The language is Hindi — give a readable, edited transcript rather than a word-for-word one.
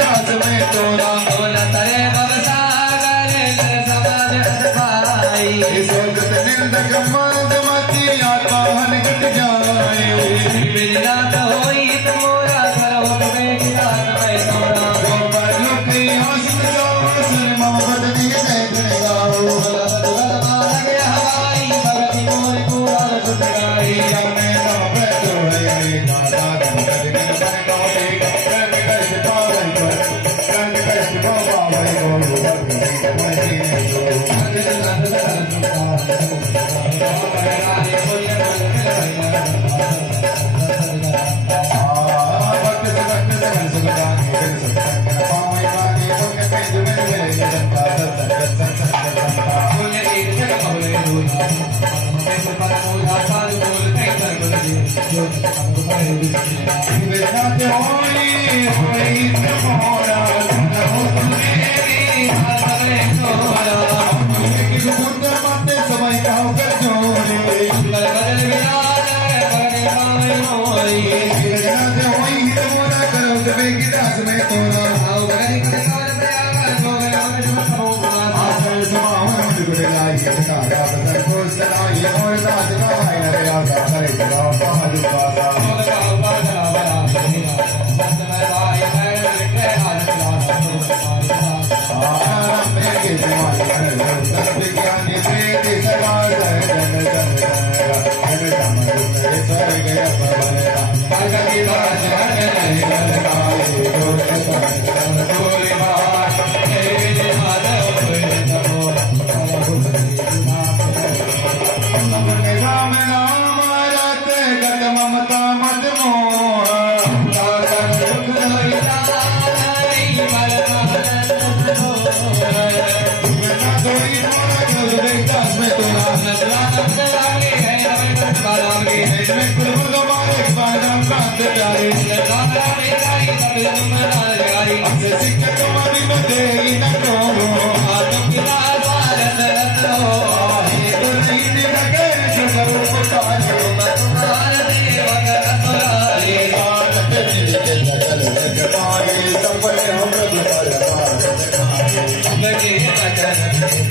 दास में तोरा बोला तरे भवसागर समाज भाई सोचत निंदक मत मती आत्मा हनकट जाए बिरला तो होई तोरा करो में दास में तोरा गोबर की हंस सुन मोहब्बत दिए देखने गाओ लगे हवाई भगती मोर पूरा सुनाई हमने ना बैठोड़े दादा Thank you.